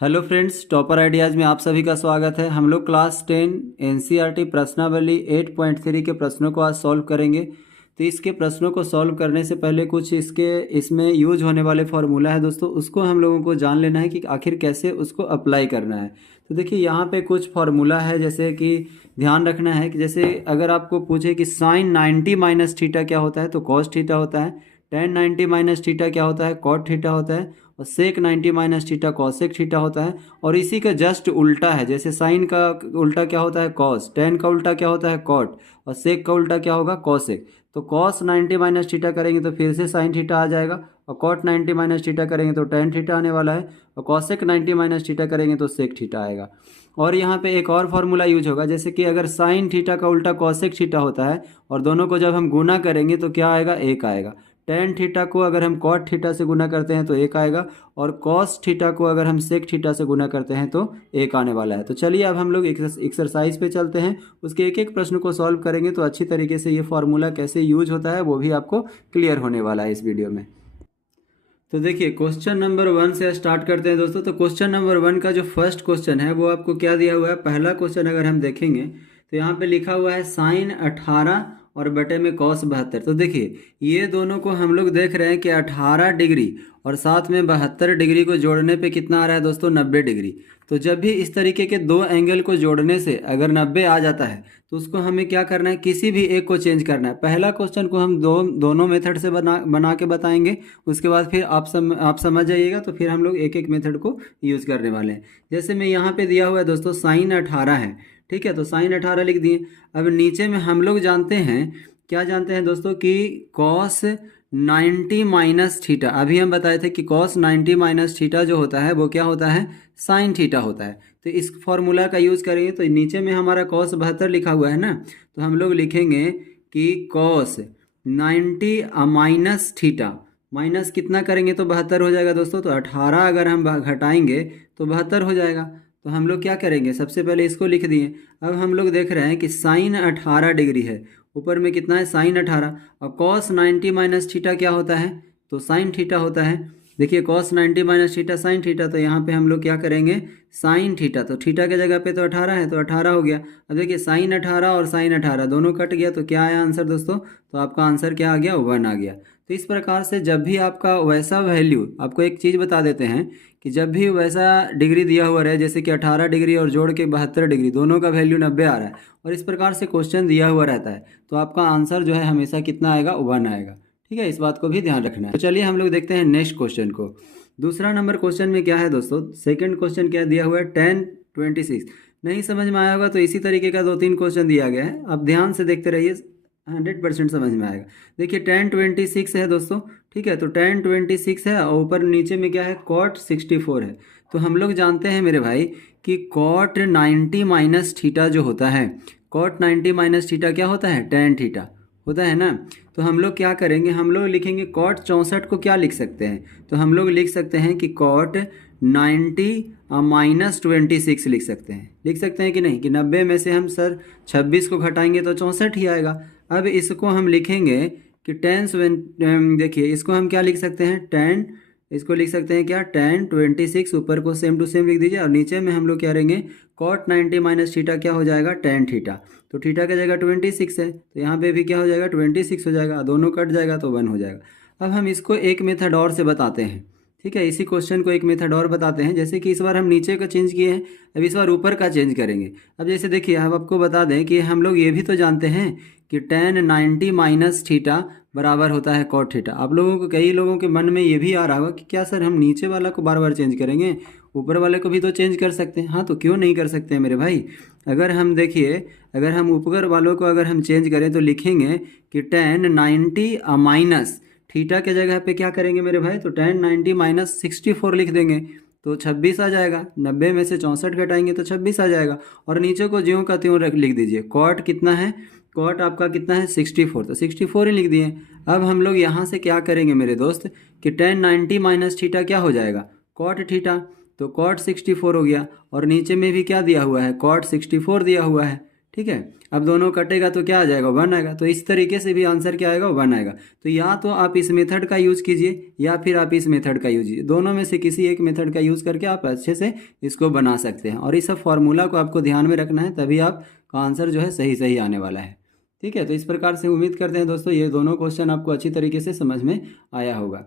Hello friends, topper ideas में आप सभी का स्वागत है। हम लोग क्लास 10 एनसीईआरटी प्रश्नावली 8.3 के प्रश्नों को आज सॉल्व करेंगे। तो इसके प्रश्नों को सॉल्व करने से पहले कुछ इसमें यूज होने वाले फार्मूला है दोस्तों, उसको हम लोगों को जान लेना है कि आखिर कैसे उसको अप्लाई करना है। तो देखिए यहाँ पे कुछ फार्मूला है, जैसे कि ध्यान रखना है कि जैसे अगर आपको पूछे कि साइन 90 माइनस थीटा क्या होता है तो कॉस थीटा होता है, टेन 90 माइनस थीटा क्या होता है कॉट थीटा होता है, और सेक 90 माइनस थीटा कॉसेक थीटा होता है। और इसी का जस्ट उल्टा है, जैसे साइन का उल्टा क्या होता है कॉस, टेन का उल्टा क्या होता है कॉट, और सेक का उल्टा क्या होगा कॉसेक। तो कॉस 90 माइनस थीटा करेंगे तो फिर से साइन थीटा आ जाएगा, और कॉट 90 माइनस थीटा करेंगे तो टेन थीटा आने वाला है, और कॉसेक 90 माइनस थीटा करेंगे तो सेक थीटा आएगा। और यहाँ पे एक और फार्मूला यूज होगा, जैसे कि अगर साइन थीटा का उल्टा कॉसेक थीटा होता है और दोनों को जब हम गुना करेंगे तो क्या आएगा, एक आएगा। टेन थीटा को अगर हम कॉट थीटा से गुना करते हैं तो एक आएगा, और कॉस थीटा को अगर हम सेक थीटा से गुना करते हैं तो एक आने वाला है। तो चलिए अब हम लोग एक्सरसाइज पे चलते हैं, उसके एक एक प्रश्न को सॉल्व करेंगे तो अच्छी तरीके से ये फार्मूला कैसे यूज होता है वो भी आपको क्लियर होने वाला है इस वीडियो में। तो देखिए क्वेश्चन नंबर 1 से स्टार्ट करते हैं दोस्तों। तो क्वेश्चन नंबर 1 का जो फर्स्ट क्वेश्चन है वो आपको क्या दिया हुआ है, पहला क्वेश्चन अगर हम देखेंगे तो यहाँ पे लिखा हुआ है साइन 18 और बटे में कॉस 72। तो देखिए ये दोनों को हम लोग देख रहे हैं कि 18 डिग्री और साथ में 72 डिग्री को जोड़ने पे कितना आ रहा है दोस्तों, 90 डिग्री। तो जब भी इस तरीके के दो एंगल को जोड़ने से अगर 90 आ जाता है तो उसको हमें क्या करना है, किसी भी एक को चेंज करना है। पहला क्वेश्चन को हम दोनों मेथड से बना के बताएंगे, उसके बाद फिर आप समझ जाइएगा, तो फिर हम लोग एक एक मेथड को यूज़ करने वाले हैं। जैसे मैं यहाँ पे दिया हुआ है दोस्तों साइन 18 है, ठीक है, तो साइन 18 लिख दिए। अब नीचे में हम लोग जानते हैं, क्या जानते हैं दोस्तों, कि कॉस 90 माइनस थीटा, अभी हम बताए थे कि कॉस 90 माइनस थीटा जो होता है वो क्या होता है, साइन थीटा होता है। तो इस फॉर्मूला का यूज़ करेंगे तो नीचे में हमारा कॉस 72 लिखा हुआ है ना, तो हम लोग लिखेंगे कि कॉस 90 माइनस थीटा, माइनस कितना करेंगे तो 72 हो जाएगा दोस्तों। तो 18 अगर हम घटाएंगे तो 72 हो जाएगा। तो हम लोग क्या करेंगे, सबसे पहले इसको लिख दिए। अब हम लोग देख रहे हैं कि साइन 18 डिग्री है, ऊपर में कितना है साइन 18, और कॉस 90 माइनस थीटा क्या होता है, तो साइन थीटा होता है। देखिए cos 90 minus theta sine theta, तो यहाँ पे हम लोग क्या करेंगे साइन थीटा, तो थीटा के जगह पे तो 18 है तो 18 हो गया। अब देखिए साइन 18 और साइन 18 दोनों कट गया, तो क्या आया आंसर दोस्तों, तो आपका आंसर क्या आ गया, 1 आ गया। तो इस प्रकार से जब भी आपका वैसा वैल्यू, आपको एक चीज़ बता देते हैं कि जब भी वैसा डिग्री दिया हुआ रहे, जैसे कि 18 डिग्री और जोड़ के 72 डिग्री, दोनों का वैल्यू 90 आ रहा है और इस प्रकार से क्वेश्चन दिया हुआ रहता है, तो आपका आंसर जो है हमेशा कितना आएगा, 1 आएगा। ठीक है, इस बात को भी ध्यान रखना है। तो चलिए हम लोग देखते हैं नेक्स्ट क्वेश्चन को। दूसरा नंबर क्वेश्चन में क्या है दोस्तों, सेकंड क्वेश्चन क्या दिया हुआ है, 10/26। नहीं समझ में आया होगा तो इसी तरीके का 2-3 क्वेश्चन दिया गया है, आप ध्यान से देखते रहिए, 100% समझ में आएगा। देखिए 10/26 है दोस्तों, ठीक है, तो 10/26 है और ऊपर नीचे में क्या है, कॉट 64 है। तो हम लोग जानते हैं मेरे भाई कि कॉट 90 माइनस थीटा जो होता है, कॉट 90 माइनस थीटा क्या होता है, टेन थीटा होता है ना। तो हम लोग क्या करेंगे, हम लोग लिखेंगे कॉट 64 को क्या लिख सकते हैं, तो हम लोग लिख सकते हैं कि कॉट 90 माइनस 26 लिख सकते हैं कि नहीं, कि 90 में से हम सर 26 को घटाएंगे तो 64 ही आएगा। अब इसको हम लिखेंगे कि देखिए इसको हम क्या लिख सकते हैं, 10, इसको लिख सकते हैं क्या, 10/26, ऊपर को सेम टू सेम लिख दीजिए, और नीचे में हम लोग क्या करेंगे, कॉट 90 माइनस थीटा क्या हो जाएगा, टेन थीटा। तो थीटा की जगह 26 है, तो यहाँ पे भी क्या हो जाएगा, 26 हो जाएगा, दोनों कट जाएगा तो 1 हो जाएगा। अब हम इसको एक मेथड और से बताते हैं, ठीक है, इसी क्वेश्चन को एक मेथड और बताते हैं। जैसे कि इस बार हम नीचे का चेंज किए हैं, अब इस बार ऊपर का चेंज करेंगे। अब जैसे देखिए हम आपको बता दें कि हम लोग ये भी तो जानते हैं कि 10/90 माइनस थीटा बराबर होता है कॉट थीटा। आप लोगों को, कई लोगों के मन में ये भी आ रहा होगा कि क्या सर हम नीचे वाला को बार बार चेंज करेंगे, ऊपर वाले को भी तो चेंज कर सकते हैं। हाँ, तो क्यों नहीं कर सकते हैं मेरे भाई। अगर हम देखिए, अगर हम ऊपर वालों को अगर हम चेंज करें तो लिखेंगे कि 10/90 माइनस थीटा के जगह पे क्या करेंगे मेरे भाई, तो 10/90 माइनस 64 लिख देंगे, तो 26 आ जाएगा। 90 में से 64 घटाएंगे तो 26 आ जाएगा, और नीचे को ज्यों का त्यों लिख दीजिए। कॉट कितना है, कॉट आपका कितना है 64, तो 64 ही लिख दिए। अब हम लोग यहाँ से क्या करेंगे मेरे दोस्त, कि 10/90 माइनस थीटा क्या हो जाएगा, कॉट थीटा, तो कॉट 64 हो गया, और नीचे में भी क्या दिया हुआ है, कॉट 64 दिया हुआ है। ठीक है। अब दोनों कटेगा तो क्या आ जाएगा, 1 आएगा। तो इस तरीके से भी आंसर क्या आएगा, 1 आएगा। तो या तो आप इस मेथड का यूज़ कीजिए या फिर आप इस मेथड का यूज कीजिए, दोनों में से किसी एक मेथड का यूज़ करके आप अच्छे से इसको बना सकते हैं। और इस सब फॉर्मूला को आपको ध्यान में रखना है, तभी आपका आंसर जो है सही सही आने वाला है। ठीक है, तो इस प्रकार से उम्मीद करते हैं दोस्तों ये दोनों क्वेश्चन आपको अच्छी तरीके से समझ में आया होगा।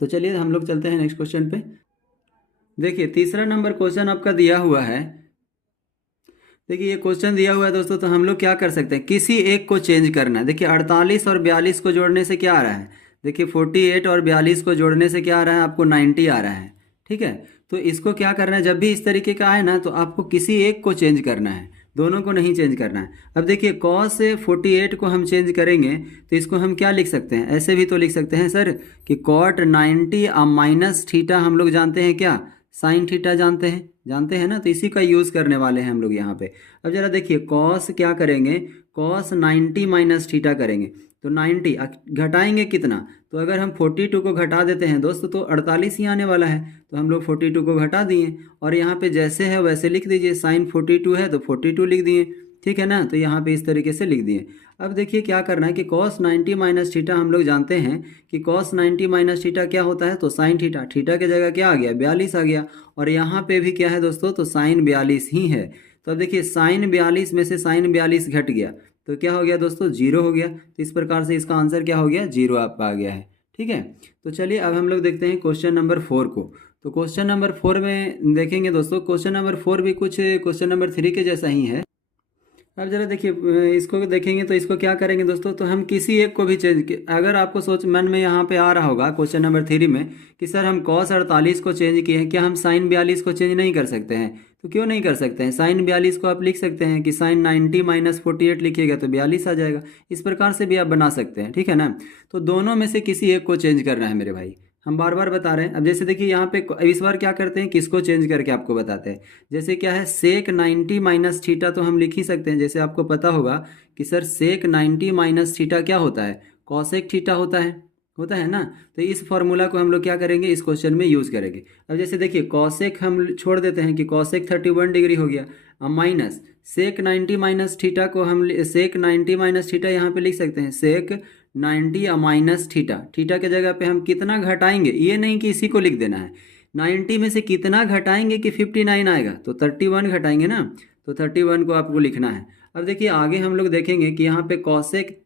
तो चलिए हम लोग चलते हैं नेक्स्ट क्वेश्चन पे। देखिए तीसरा नंबर क्वेश्चन आपका दिया हुआ है। देखिए ये क्वेश्चन दिया हुआ है दोस्तों, तो हम लोग क्या कर सकते हैं, किसी एक को चेंज करना है। देखिए 48 और 42 को जोड़ने से क्या आ रहा है, देखिए 48 और 42 को जोड़ने से क्या आ रहा है, आपको 90 आ रहा है। ठीक है, तो इसको क्या करना है, जब भी इस तरीके का आए ना तो आपको किसी एक को चेंज करना है, दोनों को नहीं चेंज करना है। अब देखिए cos 48 को हम चेंज करेंगे तो इसको हम क्या लिख सकते हैं, ऐसे भी तो लिख सकते हैं सर कि cot 90 माइनस थीटा, हम लोग जानते हैं क्या, साइन थीटा जानते हैं ना, तो इसी का यूज़ करने वाले हैं हम लोग यहाँ पे। अब जरा देखिए कॉस क्या करेंगे, कॉस 90 माइनस थीटा करेंगे, तो 90 घटाएंगे कितना, तो अगर हम 42 को घटा देते हैं दोस्तों तो 48 ही आने वाला है। तो हम लोग 42 को घटा दिए और यहाँ पे जैसे है वैसे लिख दीजिए, साइन 42 है तो 42 लिख दिए। ठीक है ना, तो यहाँ पे इस तरीके से लिख दिए। अब देखिए क्या करना है कि cos 90 माइनस थीटा, हम लोग जानते हैं कि cos 90 माइनस थीटा क्या होता है, तो साइन थीटा, थीटा की जगह क्या आ गया, 42 आ गया। और यहाँ पे भी क्या है दोस्तों, तो साइन 42 ही है। तो अब देखिए साइन 42 में से साइन 42 घट गया तो क्या हो गया दोस्तों, 0 हो गया। तो इस प्रकार से इसका आंसर क्या हो गया, 0 आपका आ गया है। ठीक है, तो चलिए अब हम लोग देखते हैं क्वेश्चन नंबर 4 को। तो क्वेश्चन नंबर 4 में देखेंगे दोस्तों, क्वेश्चन नंबर 4 भी कुछ क्वेश्चन नंबर 3 के जैसा ही है। अब जरा देखिए इसको देखेंगे तो इसको क्या करेंगे दोस्तों, तो हम किसी एक को भी चेंज, अगर आपको सोच मन में यहाँ पे आ रहा होगा क्वेश्चन नंबर 3 में कि सर हम cos 48 को चेंज किए हैं, क्या हम साइन 42 को चेंज नहीं कर सकते हैं, तो क्यों नहीं कर सकते हैं। साइन 42 को आप लिख सकते हैं कि साइन 90 माइनस 48 लिखिएगा तो 42 आ जाएगा। इस प्रकार से भी आप बना सकते हैं। ठीक है ना, तो दोनों में से किसी एक को चेंज करना है मेरे भाई, हम बार बार बता रहे हैं। अब जैसे देखिए यहाँ पे इस बार क्या करते हैं, किसको चेंज करके आपको बताते हैं। जैसे क्या है, सेक 90 माइनस थीटा तो हम लिख ही सकते हैं। जैसे आपको पता होगा कि सर सेक 90 माइनस थीटा क्या होता है, कॉसेक थीटा होता है ना। तो इस फॉर्मूला को हम लोग क्या करेंगे, इस क्वेश्चन में यूज़ करेंगे। अब जैसे देखिए कॉसेक हम छोड़ देते हैं कि कॉसेक 31 डिग्री हो गया, अब माइनस सेक 90 माइनस थीटा को हम सेक 90 माइनस थीटा यहाँ पे लिख सकते हैं, सेक 90 माइनस थीटा, थीटा के जगह पे हम कितना घटाएंगे, ये नहीं कि इसी को लिख देना है, 90 में से कितना घटाएंगे कि 59 आएगा, तो 31 घटाएंगे ना, तो 31 को आपको लिखना है। अब देखिए आगे हम लोग देखेंगे कि यहाँ पे कॉसेक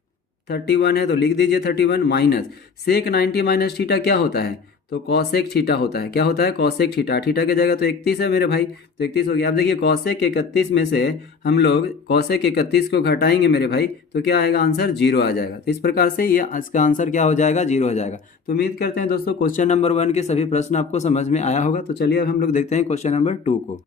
31 है तो लिख दीजिए 31 माइनस सेक 90 माइनस थीटा क्या होता है, तो कॉसेक थीटा होता है। क्या होता है, कॉसेक थीटा, थीटा की जगह तो 31 है मेरे भाई, तो 31 हो गया। अब देखिए कॉसेक 31 में से हम लोग कॉसेक 31 को घटाएंगे मेरे भाई, तो क्या आएगा आंसर, 0 आ जाएगा। तो इस प्रकार से ये इसका आंसर क्या हो जाएगा, 0 हो जाएगा। तो उम्मीद करते हैं दोस्तों क्वेश्चन नंबर 1 के सभी प्रश्न आपको समझ में आया होगा। तो चलिए अब हम लोग देखते हैं क्वेश्चन नंबर 2 को।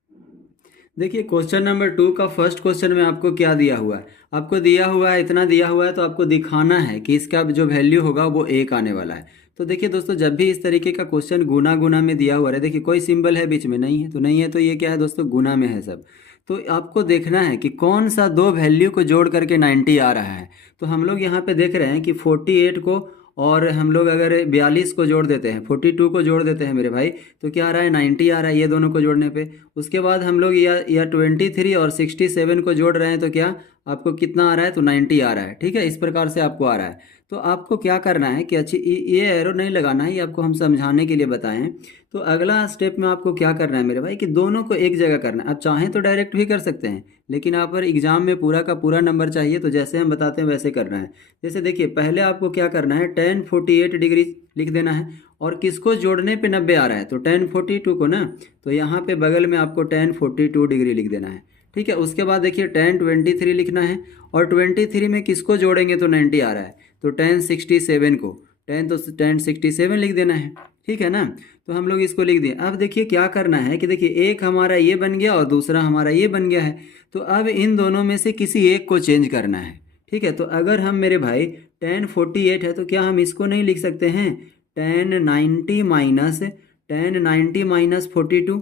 देखिए क्वेश्चन नंबर 2 का फर्स्ट क्वेश्चन में आपको क्या दिया हुआ है, आपको दिया हुआ है, इतना दिया हुआ है, तो आपको दिखाना है कि इसका जो वैल्यू होगा वो 1 आने वाला है। तो देखिए दोस्तों जब भी इस तरीके का क्वेश्चन गुना गुना में दिया हुआ है, देखिए कोई सिंबल है बीच में, नहीं है तो नहीं है, तो ये क्या है दोस्तों, गुना में है सब। तो आपको देखना है कि कौन सा दो वैल्यू को जोड़ करके 90 आ रहा है। तो हम लोग यहाँ पे देख रहे हैं कि 48 को और हम लोग अगर 42 को जोड़ देते हैं, 42 को जोड़ देते हैं मेरे भाई, तो क्या आ रहा है, 90 आ रहा है ये दोनों को जोड़ने पे। उसके बाद हम लोग या 23 और 67 को जोड़ रहे हैं, तो क्या आपको कितना आ रहा है, तो 90 आ रहा है। ठीक है, इस प्रकार से आपको आ रहा है। तो आपको क्या करना है कि अच्छी ये एरो नहीं लगाना है, ये आपको हम समझाने के लिए बताएं। तो अगला स्टेप में आपको क्या करना है मेरे भाई कि दोनों को एक जगह करना है। आप चाहें तो डायरेक्ट भी कर सकते हैं, लेकिन आप पर एग्जाम में पूरा का पूरा नंबर चाहिए तो जैसे हम बताते हैं वैसे करना है। जैसे देखिए पहले आपको क्या करना है, tan 48 डिग्री लिख देना है, और किसको जोड़ने पे 90 आ रहा है, तो tan 42 को ना, तो यहाँ पे बगल में आपको tan 42 डिग्री लिख देना है। ठीक है, उसके बाद देखिए tan 23 लिखना है, और 23 में किसको जोड़ेंगे तो 90 आ रहा है, तो tan 67 को, tan 67 लिख देना है। ठीक है ना, तो हम लोग इसको लिख दिए। अब देखिए क्या करना है कि देखिए एक हमारा ये बन गया और दूसरा हमारा ये बन गया है, तो अब इन दोनों में से किसी एक को चेंज करना है। ठीक है, तो अगर हम मेरे भाई tan 48 है तो क्या हम इसको नहीं लिख सकते हैं, tan 90 माइनस 42,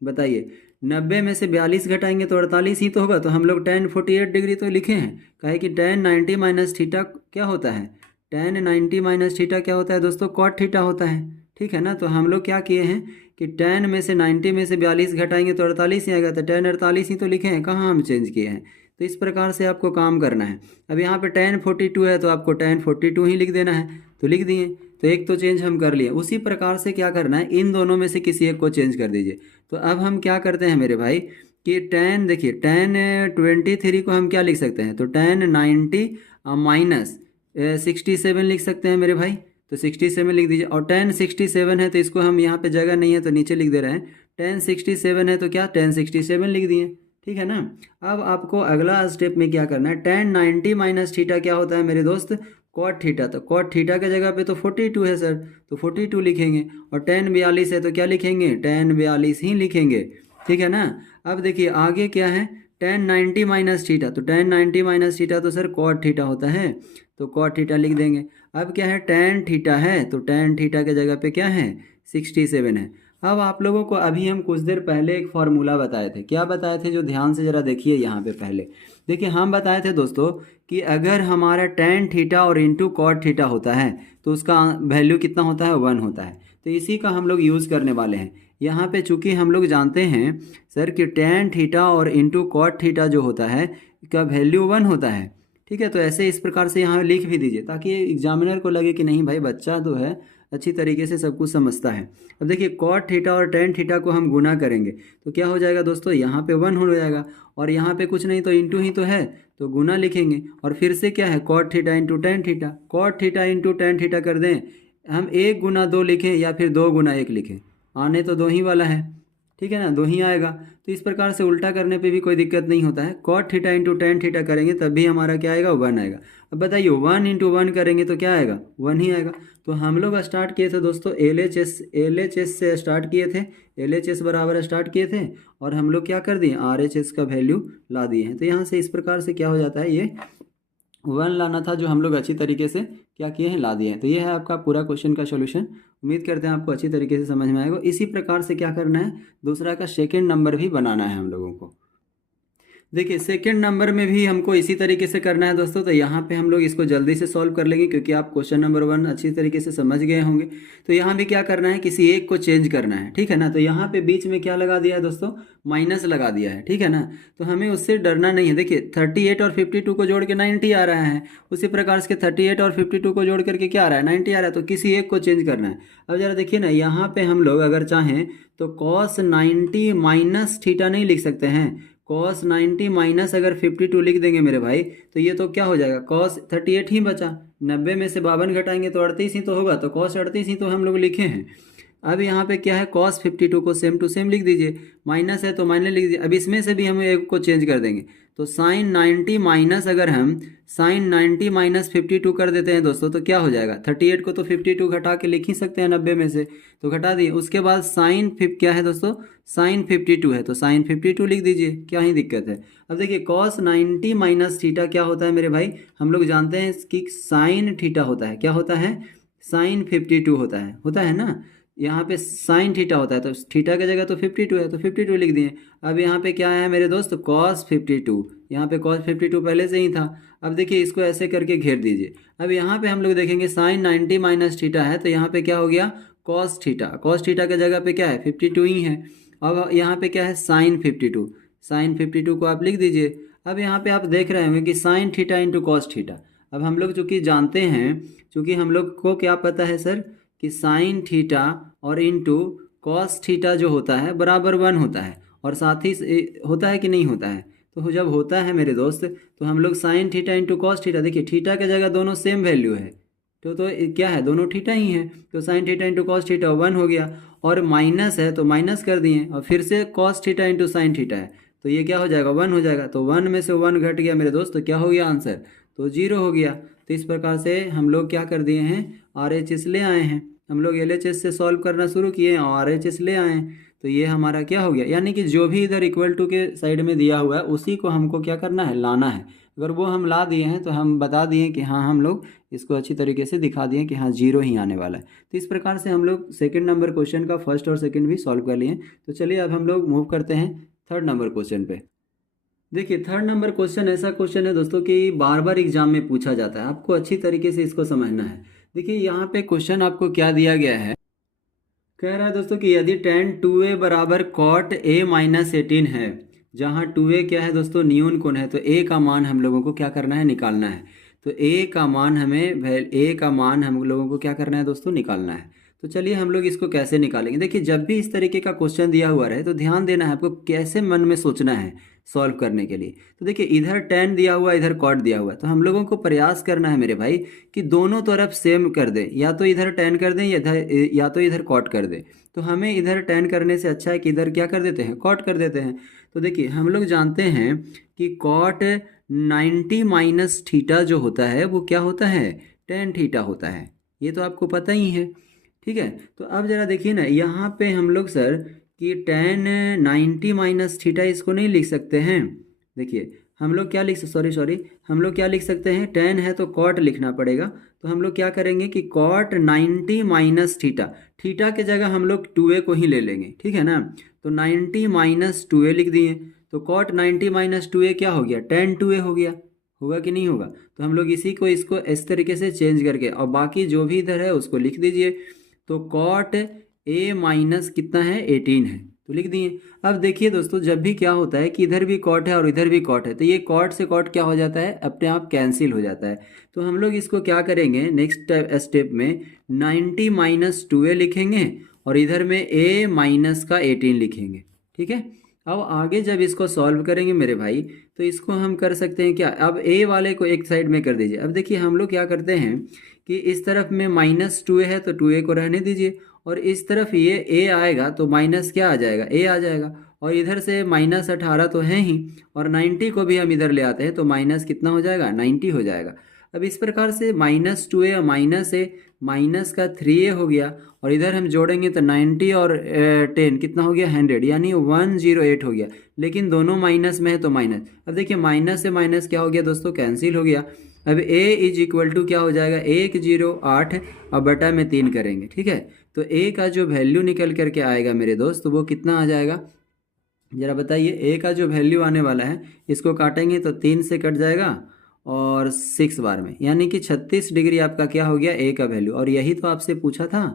बताइए 90 में से 42 घटाएंगे तो 48 ही तो होगा। तो हम लोग tan 48 डिग्री तो लिखे हैं, कहे कि tan 90 माइनस थीटा क्या होता है, tan 90 माइनस थीटा क्या होता है दोस्तों, cot थीटा होता है। ठीक है ना, तो हम लोग क्या किए हैं कि tan में से 90 में से 42 घटाएंगे तो 48 ही आएगा, तो tan 48 ही तो लिखे हैं, कहाँ हम चेंज किए हैं। तो इस प्रकार से आपको काम करना है। अब यहाँ पे tan 42 है तो आपको tan 42 ही लिख देना है, तो लिख दिए। तो एक तो चेंज हम कर लिए। उसी प्रकार से क्या करना है, इन दोनों में से किसी एक को चेंज कर दीजिए। तो अब हम क्या करते हैं मेरे भाई कि tan, देखिए tan 23 को हम क्या लिख सकते हैं, तो tan 90 माइनस 67 लिख सकते हैं मेरे भाई। तो 67 लिख दीजिए। और tan 67 है तो इसको हम यहाँ पे जगह नहीं है तो नीचे लिख दे रहे हैं। tan 67 है तो क्या tan 67 लिख दिए, ठीक है ना। अब आपको अगला स्टेप में क्या करना है, tan 90 माइनस थीटा क्या होता है मेरे दोस्त, cot थीटा। तो cot थीटा के जगह पे तो 42 है सर, तो 42 लिखेंगे। और tan 42 है तो क्या लिखेंगे, tan 42 ही लिखेंगे, ठीक है ना। अब देखिए आगे क्या है, tan 90 माइनस थीटा। तो tan 90 माइनस थीटा तो सर cot थीटा होता है, तो cot थीटा लिख देंगे। अब क्या है, tan थीटा है तो tan थीटा के जगह पे क्या है, 67 है। अब आप लोगों को अभी हम कुछ देर पहले एक फार्मूला बताए थे, क्या बताए थे, जो ध्यान से ज़रा देखिए यहाँ पे। पहले देखिए हम बताए थे दोस्तों कि अगर हमारा tan थीटा और इंटू कॉट थीटा होता है तो उसका वैल्यू कितना होता है, 1 होता है। तो इसी का हम लोग यूज़ करने वाले हैं यहाँ पे। चूँकि हम लोग जानते हैं सर कि tan थीटा और इंटू कॉट थीटा जो होता है का वैल्यू 1 होता है, ठीक है। तो ऐसे इस प्रकार से यहाँ लिख भी दीजिए ताकि एग्जामिनर को लगे कि नहीं भाई बच्चा तो है अच्छी तरीके से सब कुछ समझता है। अब देखिए कॉट थीटा और tan थीटा को हम गुना करेंगे तो क्या हो जाएगा दोस्तों, यहाँ पे 1 हो जाएगा और यहाँ पे कुछ नहीं तो इंटू ही तो है, तो गुना लिखेंगे। और फिर से क्या है, cot theta into tan theta, cot theta into tan theta कर दें। हम 1 गुना 2 लिखें या फिर 2 गुना 1 लिखें, आने तो 2 ही वाला है, ठीक है ना, 2 ही आएगा। तो इस प्रकार से उल्टा करने पे भी कोई दिक्कत नहीं होता है। Cot theta into tan theta करेंगे तब भी हमारा क्या आएगा, 1 आएगा। अब बताइए 1 इंटू 1 करेंगे तो क्या आएगा, 1 ही आएगा। तो हम लोग स्टार्ट किए थे दोस्तों LHS से स्टार्ट किए थे, LHS बराबर स्टार्ट किए थे और हम लोग क्या कर दिए, RHS का वैल्यू ला दिए हैं। तो यहाँ से इस प्रकार से क्या हो जाता है, ये 1 लाना था जो हम लोग अच्छी तरीके से क्या किए हैं, ला दिए हैं। तो ये है आपका पूरा क्वेश्चन का सॉल्यूशन। उम्मीद करते हैं आपको अच्छी तरीके से समझ में आएगा। इसी प्रकार से क्या करना है, दूसरा का सेकंड नंबर भी बनाना है हम लोगों को। देखिए सेकंड नंबर में भी हमको इसी तरीके से करना है दोस्तों। तो यहाँ पे हम लोग इसको जल्दी से सॉल्व कर लेंगे क्योंकि आप क्वेश्चन नंबर 1 अच्छी तरीके से समझ गए होंगे। तो यहाँ भी क्या करना है, किसी एक को चेंज करना है, ठीक है ना। तो यहाँ पे बीच में क्या लगा दिया है दोस्तों, माइनस लगा दिया है, ठीक है ना। तो हमें उससे डरना नहीं है। देखिए 38 और 52 को जोड़ के 90 आ रहा है, उसी प्रकार से 38 और 52 को जोड़ करके क्या आ रहा है, 90 आ रहा है। तो किसी एक को चेंज करना है। अब जरा देखिए ना, यहाँ पे हम लोग अगर चाहें तो cos 90 माइनस थीटा नहीं लिख सकते हैं, cos 90 माइनस अगर 52 लिख देंगे मेरे भाई तो ये तो क्या हो जाएगा, cos 38 ही बचा। 90 में से 52 घटाएंगे तो 38 ही तो होगा, तो cos 38 ही तो हम लोग लिखे हैं। अब यहाँ पे क्या है, cos 52 को सेम टू सेम लिख दीजिए, माइनस है तो माइनस लिख दीजिए। अब इसमें से भी हम एक को चेंज कर देंगे। तो sin 90 माइनस, अगर हम sin 90 माइनस 52 कर देते हैं दोस्तों तो क्या हो जाएगा, 38 को तो 52 घटा के लिख ही सकते हैं 90 में से, तो घटा दिए। उसके बाद क्या है दोस्तों, sin 52 है तो sin 52 लिख दीजिए, क्या ही दिक्कत है। अब देखिए cos 90 माइनस थीटा क्या होता है मेरे भाई, हम लोग जानते हैं कि sin थीटा होता है, क्या होता है, sin 52 होता है ना। यहाँ पे साइन थीटा होता है तो थीटा की जगह तो 52 है तो 52 लिख दिए। अब यहाँ पे क्या है मेरे दोस्त, cos 52, यहाँ पे cos 52 पहले से ही था। अब देखिए इसको ऐसे करके घेर दीजिए। अब यहाँ पे हम लोग देखेंगे sin 90 माइनस थीटा है तो यहाँ पे क्या हो गया, cos थीटा, cos थीटा की जगह पे क्या है, 52 ही है। अब यहाँ पे क्या है, sin 52 को आप लिख दीजिए। अब यहाँ पे आप देख रहे होंगे कि sin theta into cos theta. अब हम लोग चूँकि जानते हैं, चूँकि हम लोग को क्या पता है सर कि साइन थीटा और इंटू कॉस थीटा जो होता है बराबर 1 होता है, और साथ ही होता है कि नहीं होता है। तो जब होता है मेरे दोस्त तो हम लोग sine theta into cos theta, देखिए थीटा की जगह दोनों सेम वैल्यू है तो क्या है, दोनों थीटा ही है। तो sine theta into cos theta 1 हो गया, और माइनस है तो माइनस कर दिए, और फिर से cos theta into sine theta है तो ये क्या हो जाएगा, 1 हो जाएगा। तो 1 में से 1 घट गया मेरे दोस्त, तो क्या हो गया आंसर, तो 0 हो गया। तो इस प्रकार से हम लोग क्या कर दिए हैं, RHS ले आए हैं। हम लोग LHS से सॉल्व करना शुरू किए और RHS ले आए हैं। तो ये हमारा क्या हो गया, यानी कि जो भी इधर इक्वल टू के साइड में दिया हुआ है उसी को हमको क्या करना है, लाना है। अगर वो हम ला दिए हैं तो हम बता दिए कि हाँ, हम लोग इसको अच्छी तरीके से दिखा दिए कि हाँ 0 ही आने वाला है। तो इस प्रकार से हम लोग सेकंड नंबर क्वेश्चन का फर्स्ट और सेकंड भी सॉल्व कर लिए। तो चलिए अब हम लोग मूव करते हैं थर्ड नंबर क्वेश्चन पे। देखिए थर्ड नंबर क्वेश्चन ऐसा क्वेश्चन है दोस्तों कि बार बार एग्जाम में पूछा जाता है, आपको अच्छी तरीके से इसको समझना है। देखिए यहाँ पे क्वेश्चन आपको क्या दिया गया है, कह रहा है दोस्तों कि यदि tan 2a बराबर cot a माइनस 18 है जहाँ 2a क्या है दोस्तों, न्यून कोण है, तो a का मान हम लोगों को क्या करना है, निकालना है। तो a का मान हम लोगों को क्या करना है दोस्तों, निकालना है। तो चलिए हम लोग इसको कैसे निकालेंगे। देखिए जब भी इस तरीके का क्वेश्चन दिया हुआ रहे तो ध्यान देना है आपको, कैसे मन में सोचना है सॉल्व करने के लिए। तो देखिए इधर tan दिया हुआ, इधर cot दिया हुआ है, तो हम लोगों को प्रयास करना है मेरे भाई कि दोनों तरफ सेम कर दें, या तो इधर tan कर दें या तो इधर cot कर दें। तो हमें इधर tan करने से अच्छा है कि इधर क्या कर देते हैं, cot कर देते हैं। तो देखिए हम लोग जानते हैं कि cot 90 माइनस थीटा जो होता है वो क्या होता है, tan थीटा होता है। ये तो आपको पता ही है, ठीक है। तो अब जरा देखिए ना, यहाँ पे हम लोग सर कि tan 90 माइनस थीटा इसको नहीं लिख सकते हैं। देखिए हम लोग क्या लिख सॉरी हम लोग क्या लिख सकते हैं, tan है तो cot लिखना पड़ेगा। तो हम लोग क्या करेंगे कि cot 90 माइनस थीटा, थीटा के जगह हम लोग 2a को ही ले लेंगे, ठीक है ना। तो 90 माइनस 2a लिख दिए, तो cot 90 माइनस 2a क्या हो गया, tan 2a हो गया। होगा कि नहीं होगा। तो हम लोग इसी को इसको इस तरीके से चेंज करके और बाकी जो भी इधर है उसको लिख दीजिए। तो cot a माइनस कितना है, 18 है, तो लिख दिए। अब देखिए दोस्तों, जब भी क्या होता है कि इधर भी cot है और इधर भी cot है, तो ये cot से cot क्या हो जाता है, अपने आप कैंसिल हो जाता है। तो हम लोग इसको क्या करेंगे, नेक्स्ट स्टेप में 90 माइनस 2a लिखेंगे और इधर में a माइनस का 18 लिखेंगे, ठीक है। अब आगे जब इसको सॉल्व करेंगे मेरे भाई, तो इसको हम कर सकते हैं क्या, अब a वाले को एक साइड में कर दीजिए। अब देखिए हम लोग क्या करते हैं कि इस तरफ में माइनस 2a है तो 2a को रहने दीजिए, और इस तरफ ये a आएगा तो माइनस क्या आ जाएगा, a आ जाएगा। और इधर से माइनस 18 तो है ही, और 90 को भी हम इधर ले आते हैं तो माइनस कितना हो जाएगा, 90 हो जाएगा। अब इस प्रकार से माइनस 2a और माइनस a, माइनस का 3a हो गया, और इधर हम जोड़ेंगे तो 90 और 10 कितना हो गया, 100, यानी 108 हो गया। लेकिन दोनों माइनस में है तो माइनस। अब देखिए माइनस से माइनस क्या हो गया दोस्तों, कैंसिल हो गया। अब a इज इक्वल टू क्या हो जाएगा, 108 और बटा में 3 करेंगे, ठीक है। तो a का जो वैल्यू निकल करके आएगा मेरे दोस्त, तो वो कितना आ जाएगा, ज़रा बताइए। a का जो वैल्यू आने वाला है, इसको काटेंगे तो 3 से कट जाएगा और 6 बार में, यानी कि 36 डिग्री आपका क्या हो गया, a का वैल्यू। और यही तो आपसे पूछा था,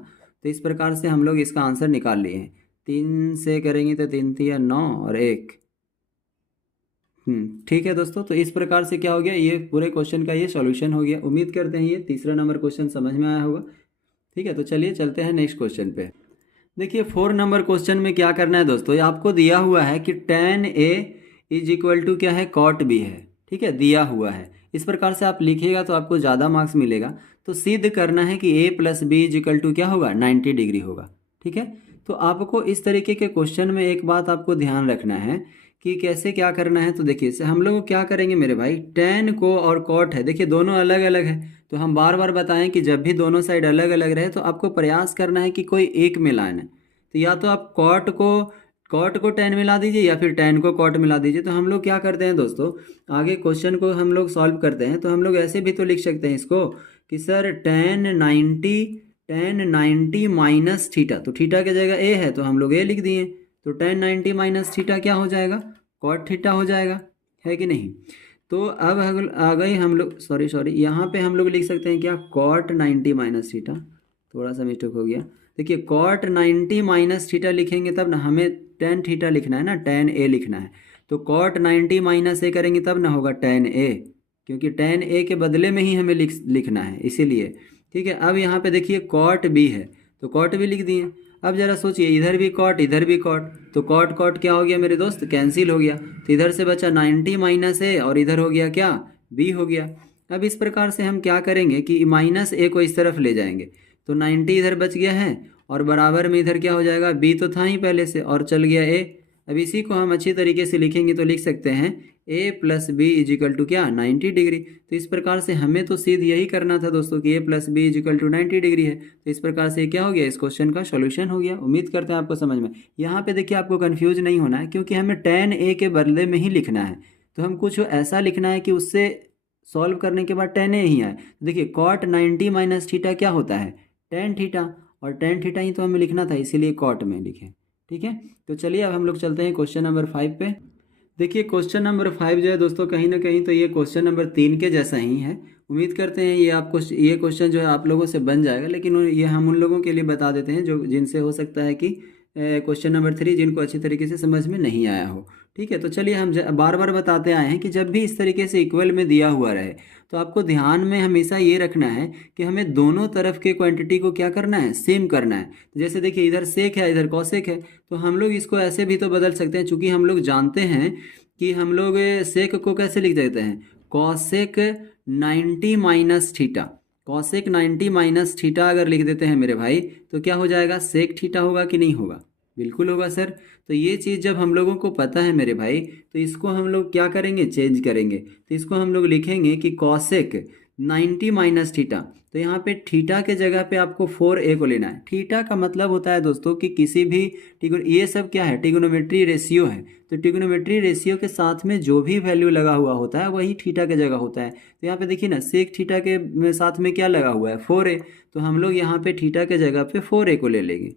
तो इस प्रकार से हम लोग इसका आंसर निकाल लिए हैं। 3 से करेंगे तो 3 3 9 और 1, ठीक है दोस्तों। तो इस प्रकार से क्या हो गया, ये पूरे क्वेश्चन का ये सॉल्यूशन हो गया। उम्मीद करते हैं ये तीसरा नंबर क्वेश्चन समझ में आया होगा, ठीक है। तो चलिए चलते हैं नेक्स्ट क्वेश्चन पे। देखिए 4 नंबर क्वेश्चन में क्या करना है दोस्तों, ये आपको दिया हुआ है कि tan a is equal to क्या है, cot b है, ठीक है, दिया हुआ है। इस प्रकार से आप लिखिएगा तो आपको ज़्यादा मार्क्स मिलेगा। तो सिद्ध करना है कि a plus b is equal to क्या होगा, 90 डिग्री होगा, ठीक है। तो आपको इस तरीके के क्वेश्चन में एक बात आपको ध्यान रखना है कि कैसे क्या करना है। तो देखिए हम लोग क्या करेंगे मेरे भाई, tan को और cot है, देखिए दोनों अलग अलग है। तो हम बार बार बताएं कि जब भी दोनों साइड अलग अलग रहे तो आपको प्रयास करना है कि कोई एक में लाना है। तो या तो आप cot को tan मिला दीजिए या फिर tan को cot मिला दीजिए। तो हम लोग क्या करते हैं दोस्तों, आगे क्वेश्चन को हम लोग सॉल्व करते हैं तो हम लोग ऐसे भी तो लिख सकते हैं इसको कि सर tan 90 माइनस थीटा, तो थीटा की जगह a है तो हम लोग a लिख दिए। तो tan 90 माइनस थीटा क्या हो जाएगा, cot थीटा हो जाएगा, है कि नहीं। तो अब आ गई हम लोग सॉरी यहाँ पे हम लोग लिख सकते हैं क्या, cot 90 माइनस थीटा, थोड़ा सा मिस्टेक हो गया। देखिए cot 90 माइनस थीटा लिखेंगे तब ना, हमें tan थीटा लिखना है ना, tan a लिखना है। तो cot 90 माइनस a करेंगे तब ना होगा tan a, क्योंकि tan a के बदले में ही हमें लिखना है, इसीलिए, ठीक है। अब यहाँ पे देखिए cot b है तो cot b लिख दिए। अब जरा सोचिए, इधर भी cot इधर भी cot, तो cot क्या हो गया मेरे दोस्त, कैंसिल हो गया। तो इधर से बचा 90 माइनस a और इधर हो गया क्या, b हो गया। अब इस प्रकार से हम क्या करेंगे कि माइनस a को इस तरफ ले जाएंगे, तो 90 इधर बच गया है और बराबर में इधर क्या हो जाएगा, b तो था ही पहले से और चल गया a। अब इसी को हम अच्छी तरीके से लिखेंगे तो लिख सकते हैं a plus b is equal to क्या, 90 डिग्री। तो इस प्रकार से हमें तो सीध यही करना था दोस्तों कि a plus b is equal to 90 degree है। तो इस प्रकार से क्या हो गया, इस क्वेश्चन का सॉल्यूशन हो गया। उम्मीद करते हैं आपको समझ में। यहाँ पे देखिए आपको कंफ्यूज नहीं होना है, क्योंकि हमें tan a के बदले में ही लिखना है। तो हम कुछ ऐसा लिखना है कि उससे सॉल्व करने के बाद tan a ही आए। देखिए cot 90 माइनस थीटा क्या होता है, tan थीटा, और tan थीटा ही तो हमें लिखना था, इसीलिए cot में लिखे, ठीक है। तो चलिए अब हम लोग चलते हैं क्वेश्चन नंबर 5 पे। देखिए क्वेश्चन नंबर 5 जो है दोस्तों, कहीं ना कहीं तो ये क्वेश्चन नंबर 3 के जैसा ही है। उम्मीद करते हैं ये क्वेश्चन जो है आप लोगों से बन जाएगा, लेकिन ये हम उन लोगों के लिए बता देते हैं जो जिनसे हो सकता है कि क्वेश्चन नंबर 3 जिनको अच्छी तरीके से समझ में नहीं आया हो। ठीक है, तो चलिए हम बार बार बताते आए हैं कि जब भी इस तरीके से इक्वल में दिया हुआ रहे तो आपको ध्यान में हमेशा ये रखना है कि हमें दोनों तरफ के क्वांटिटी को क्या करना है, सेम करना है। जैसे देखिए इधर सेक है इधर कॉसेक है, तो हम लोग इसको ऐसे भी तो बदल सकते हैं, चूँकि हम लोग जानते हैं कि हम लोग सेक को कैसे लिख देते हैं, cosec 90 minus theta. Cosec 90 minus theta अगर लिख देते हैं मेरे भाई तो क्या हो जाएगा, सेक थीटा होगा कि नहीं होगा, बिल्कुल होगा सर। तो ये चीज़ जब हम लोगों को पता है मेरे भाई तो इसको हम लोग क्या करेंगे, चेंज करेंगे। तो इसको हम लोग लिखेंगे कि कॉसेक 90 माइनस थीटा, तो यहाँ पे थीटा के जगह पे आपको 4a को लेना है। थीटा का मतलब होता है दोस्तों कि किसी भी ये सब क्या है, ट्रिग्नोमेट्री रेशियो है। तो ट्रिग्नोमेट्री रेशियो के साथ में जो भी वैल्यू लगा हुआ होता है वही थीटा के जगह होता है। तो यहाँ पे देखिए ना, सेक थीटा के साथ में क्या लगा हुआ है, 4a, तो हम लोग यहाँ पे थीटा के जगह पे 4a को ले लेंगे।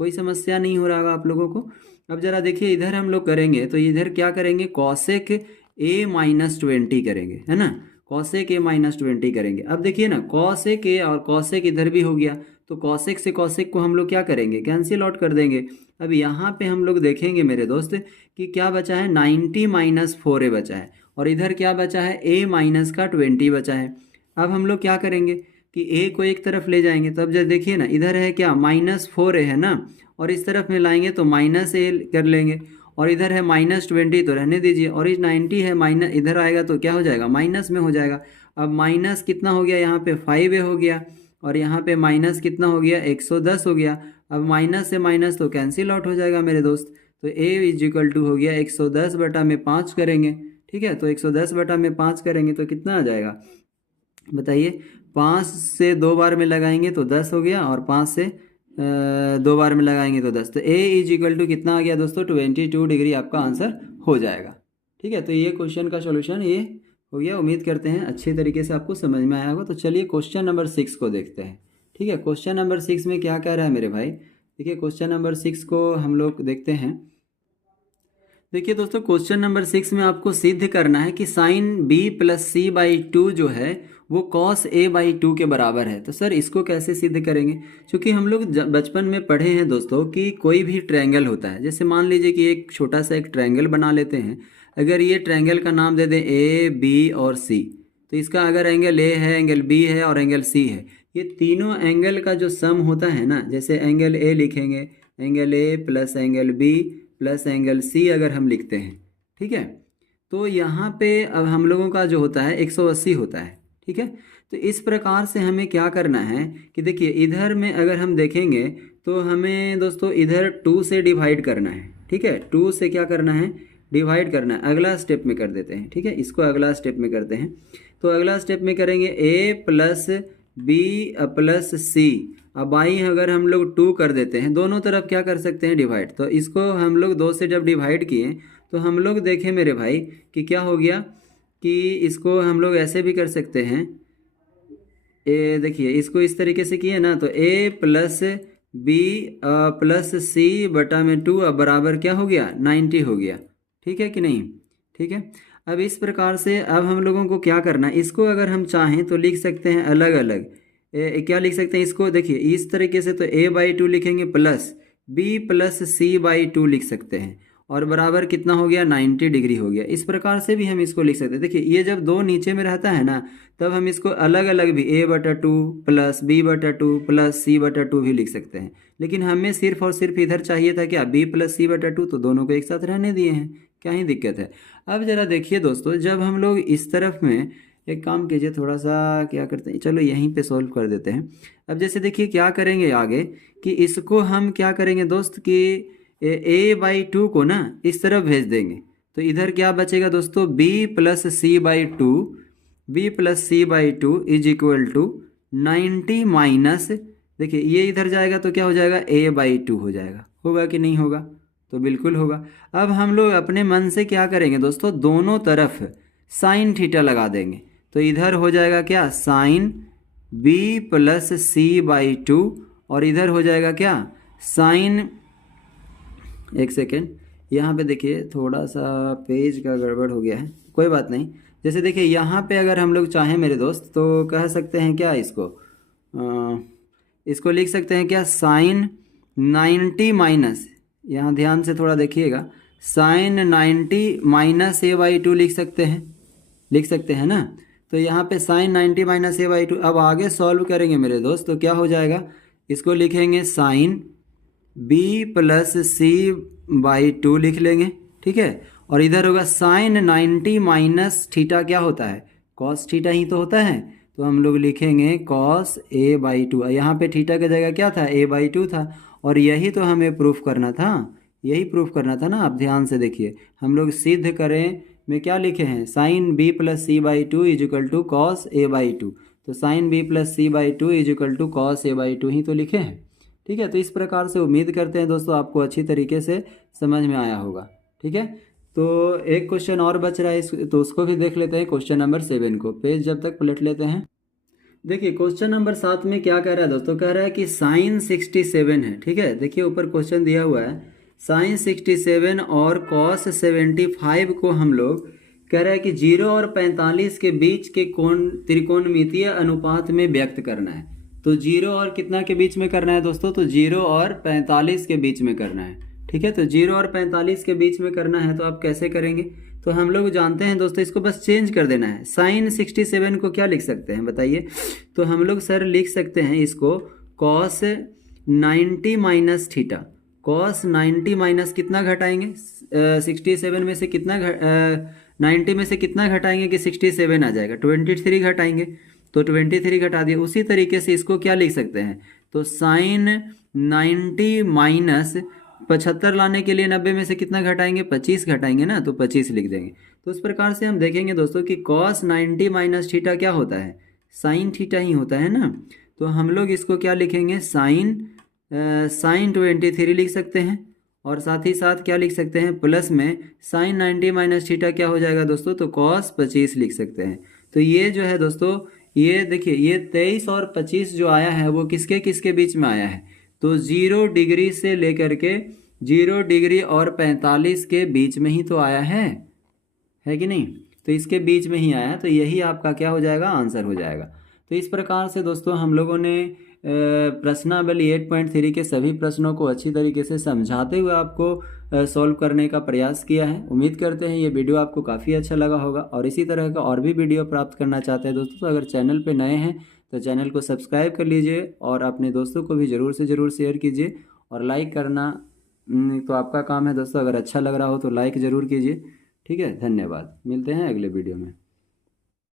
कोई समस्या नहीं हो रहा होगा आप लोगों को। अब जरा देखिए इधर हम लोग करेंगे तो इधर क्या करेंगे, कॉसेक a माइनस 20 करेंगे, है ना, कॉसेक a माइनस 20 करेंगे। अब देखिए ना, कॉसेक a और कॉसेक इधर भी हो गया, तो कॉसेक से कॉसेक को हम लोग क्या करेंगे, कैंसिल आउट कर देंगे। अब यहाँ पे हम लोग देखेंगे मेरे दोस्त कि क्या बचा है, 90 माइनस 4a बचा है, और इधर क्या बचा है, a माइनस का 20 बचा है। अब हम लोग क्या करेंगे कि a को एक तरफ ले जाएंगे, तो अब जब देखिए ना इधर है क्या, -4a है ना, और इस तरफ में लाएंगे तो -a कर लेंगे, और इधर है -20 तो रहने दीजिए, और इस 90 है माइनस इधर आएगा तो क्या हो जाएगा, माइनस में हो जाएगा। अब माइनस कितना हो गया, यहाँ पे 5a हो गया, और यहाँ पे माइनस कितना हो गया, 110 हो गया। अब माइनस से माइनस तो कैंसिल आउट हो जाएगा मेरे दोस्त। तो a इज टू हो गया 110 बटा में 5 करेंगे। ठीक है, तो 110 बटा में 5 करेंगे तो कितना आ जाएगा बताइए, 5 से 2 बार में लगाएंगे तो 10 हो गया, और 5 से 2 बार में लगाएंगे तो 10। तो a इज टू कितना आ गया दोस्तों, 22 डिग्री आपका आंसर हो जाएगा। ठीक है, तो ये क्वेश्चन का सॉल्यूशन ये हो गया। उम्मीद करते हैं अच्छे तरीके से आपको समझ में आया होगा। तो चलिए क्वेश्चन नंबर 6 को देखते हैं। ठीक है, क्वेश्चन नंबर 6 में क्या कह रहा है मेरे भाई, देखिए क्वेश्चन नंबर 6 को हम लोग देखते हैं। देखिए दोस्तों, क्वेश्चन नंबर 6 में आपको सिद्ध करना है कि साइन b प्लस c/2 जो है वो cos a/2 के बराबर है। तो सर इसको कैसे सिद्ध करेंगे, क्योंकि हम लोग बचपन में पढ़े हैं दोस्तों कि कोई भी ट्रायंगल होता है, जैसे मान लीजिए कि एक छोटा सा एक ट्रायंगल बना लेते हैं। अगर ये ट्रायंगल का नाम दे दें a, b और c, तो इसका अगर एंगल a है, एंगल b है और एंगल c है, ये तीनों एंगल का जो सम होता है ना, जैसे एंगल a लिखेंगे, angle a plus angle b plus angle c अगर हम लिखते हैं, ठीक है, तो यहाँ पे अब हम लोगों का जो होता है 180 होता है। ठीक है, तो इस प्रकार से हमें क्या करना है कि देखिए इधर में अगर हम देखेंगे तो हमें दोस्तों इधर 2 से डिवाइड करना है। ठीक है, 2 से क्या करना है, डिवाइड करना है। अगला स्टेप में कर देते हैं। ठीक है, इसको अगला स्टेप में करते हैं। तो अगला स्टेप में करेंगे a प्लस बी प्लस सी। अब बाई अगर हम लोग 2 कर देते हैं, दोनों तरफ क्या कर सकते हैं, डिवाइड। तो इसको हम लोग 2 से जब डिवाइड किए तो हम लोग देखें मेरे भाई कि क्या हो गया कि इसको हम लोग ऐसे भी कर सकते हैं। ए देखिए इसको इस तरीके से किए ना, तो a प्लस बी प्लस सी बटा में 2 अब बराबर क्या हो गया, 90 हो गया। ठीक है कि नहीं, ठीक है। अब इस प्रकार से अब हम लोगों को क्या करना है, इसको अगर हम चाहें तो लिख सकते हैं अलग अलग। क्या लिख सकते हैं इसको, देखिए इस तरीके से तो a/2 लिखेंगे प्लस b प्लस c/2 लिख सकते हैं, और बराबर कितना हो गया, 90 डिग्री हो गया। इस प्रकार से भी हम इसको लिख सकते हैं। देखिए ये जब 2 नीचे में रहता है ना, तब हम इसको अलग अलग भी a/2 plus b/2 plus c/2 भी लिख सकते हैं। लेकिन हमें सिर्फ और सिर्फ इधर चाहिए था क्या, b प्लस c/2, तो दोनों को एक साथ रहने दिए हैं, क्या ही दिक्कत है। अब ज़रा देखिए दोस्तों, जब हम लोग इस तरफ में एक काम कीजिए, थोड़ा सा क्या करते हैं, चलो यहीं पे सॉल्व कर देते हैं। अब जैसे देखिए क्या करेंगे आगे कि इसको हम क्या करेंगे दोस्त कि a/2 को ना इस तरफ भेज देंगे, तो इधर क्या बचेगा दोस्तों, b plus c/2, b plus c/2 is equal to 90 minus, देखिए ये इधर जाएगा तो क्या हो जाएगा, a/2 हो जाएगा। होगा कि नहीं होगा, तो बिल्कुल होगा। अब हम लोग अपने मन से क्या करेंगे दोस्तों, दोनों तरफ साइन थीटा लगा देंगे, तो इधर हो जाएगा क्या, साइन b प्लस c/2, और इधर हो जाएगा क्या, साइन, एक सेकेंड यहाँ पे देखिए थोड़ा सा पेज का गड़बड़ हो गया है, कोई बात नहीं। जैसे देखिए यहाँ पे अगर हम लोग चाहें मेरे दोस्त तो कह सकते हैं क्या, इसको लिख सकते हैं क्या, साइन 90 माइनस, यहाँ ध्यान से थोड़ा देखिएगा, sine 90 minus a by two लिख सकते हैं ना। तो यहाँ पे sine 90 minus a by two. अब आगे सॉल्व करेंगे मेरे दोस्त, तो क्या हो जाएगा, इसको लिखेंगे sine B plus C by two लिख लेंगे, ठीक है। और इधर होगा साइन 90 माइनस थीटा, क्या होता है, कॉस थीटा ही तो होता है। तो हम लोग लिखेंगे कॉस ए बाई टू। यहाँ पे थीटा की जगह क्या था, ए बाई टू था। और यही तो हमें प्रूफ करना था, यही प्रूफ करना था ना। आप ध्यान से देखिए, हम लोग सिद्ध करें में क्या लिखे हैं, sine B plus C by two is equal to cos A by two. तो sine B plus C by two is equal to cos A by two ही तो लिखे हैं, ठीक है। तो इस प्रकार से उम्मीद करते हैं दोस्तों आपको अच्छी तरीके से समझ में आया होगा, ठीक है। तो एक क्वेश्चन और बच रहा है, तो उसको भी देख लेते हैं, क्वेश्चन नंबर 7 को। पेज जब तक पलट लेते हैं। देखिए क्वेश्चन नंबर 7 में क्या कह रहा है दोस्तों, कह रहा है कि साइन 67 है, ठीक है। देखिए ऊपर क्वेश्चन दिया हुआ है, साइन 67 और कॉस 75 को हम लोग कह रहा है कि 0 और 45 के बीच के कोण त्रिकोणमितीय अनुपात में व्यक्त करना है। तो 0 और कितना के बीच में करना है दोस्तों, तो 0 और 45 के बीच में करना है, ठीक है। तो 0 और 45 के बीच में करना है, तो आप कैसे करेंगे, तो हम लोग जानते हैं दोस्तों, इसको बस चेंज कर देना है। साइन 67 को क्या लिख सकते हैं बताइए, तो हम लोग सर लिख सकते हैं इसको cos 90 minus theta. Cos 90 minus कितना घटाएंगे, 67 में से कितना 90 में से कितना घटाएंगे कि 67 आ जाएगा, 23 घटाएंगे। तो 23 घटा दिया। उसी तरीके से इसको क्या लिख सकते हैं, तो साइन 90 माइनस 75 लाने के लिए 90 में से कितना घटाएंगे, 25 घटाएंगे ना, तो 25 लिख देंगे। तो उस प्रकार से हम देखेंगे दोस्तों कि कॉस 90 माइनस थीटा क्या होता है, साइन थीटा ही होता है ना। तो हम लोग इसको क्या लिखेंगे, साइन 23 लिख सकते हैं। और साथ ही साथ क्या लिख सकते हैं, प्लस में साइन 90 माइनस थीटा क्या हो जाएगा दोस्तों, तो कॉस 25 लिख सकते हैं। तो ये जो है दोस्तों, ये देखिए, ये 23 और 25 जो आया है वो किसके किसके बीच में आया है, तो 0 डिग्री से लेकर के 0 डिग्री और 45 के बीच में ही तो आया है कि नहीं। तो इसके बीच में ही आया है, तो यही आपका क्या हो जाएगा, आंसर हो जाएगा। तो इस प्रकार से दोस्तों हम लोगों ने प्रश्नावली 8.3 के सभी प्रश्नों को अच्छी तरीके से समझाते हुए आपको सॉल्व करने का प्रयास किया है। उम्मीद करते हैं ये वीडियो आपको काफ़ी अच्छा लगा होगा। और इसी तरह का और भी वीडियो प्राप्त करना चाहते हैं दोस्तों, तो अगर चैनल पे नए हैं तो चैनल को सब्सक्राइब कर लीजिए और अपने दोस्तों को भी ज़रूर से ज़रूर शेयर कीजिए। और लाइक करना तो आपका काम है दोस्तों, अगर अच्छा लग रहा हो तो लाइक ज़रूर कीजिए, ठीक है। धन्यवाद, मिलते हैं अगले वीडियो में।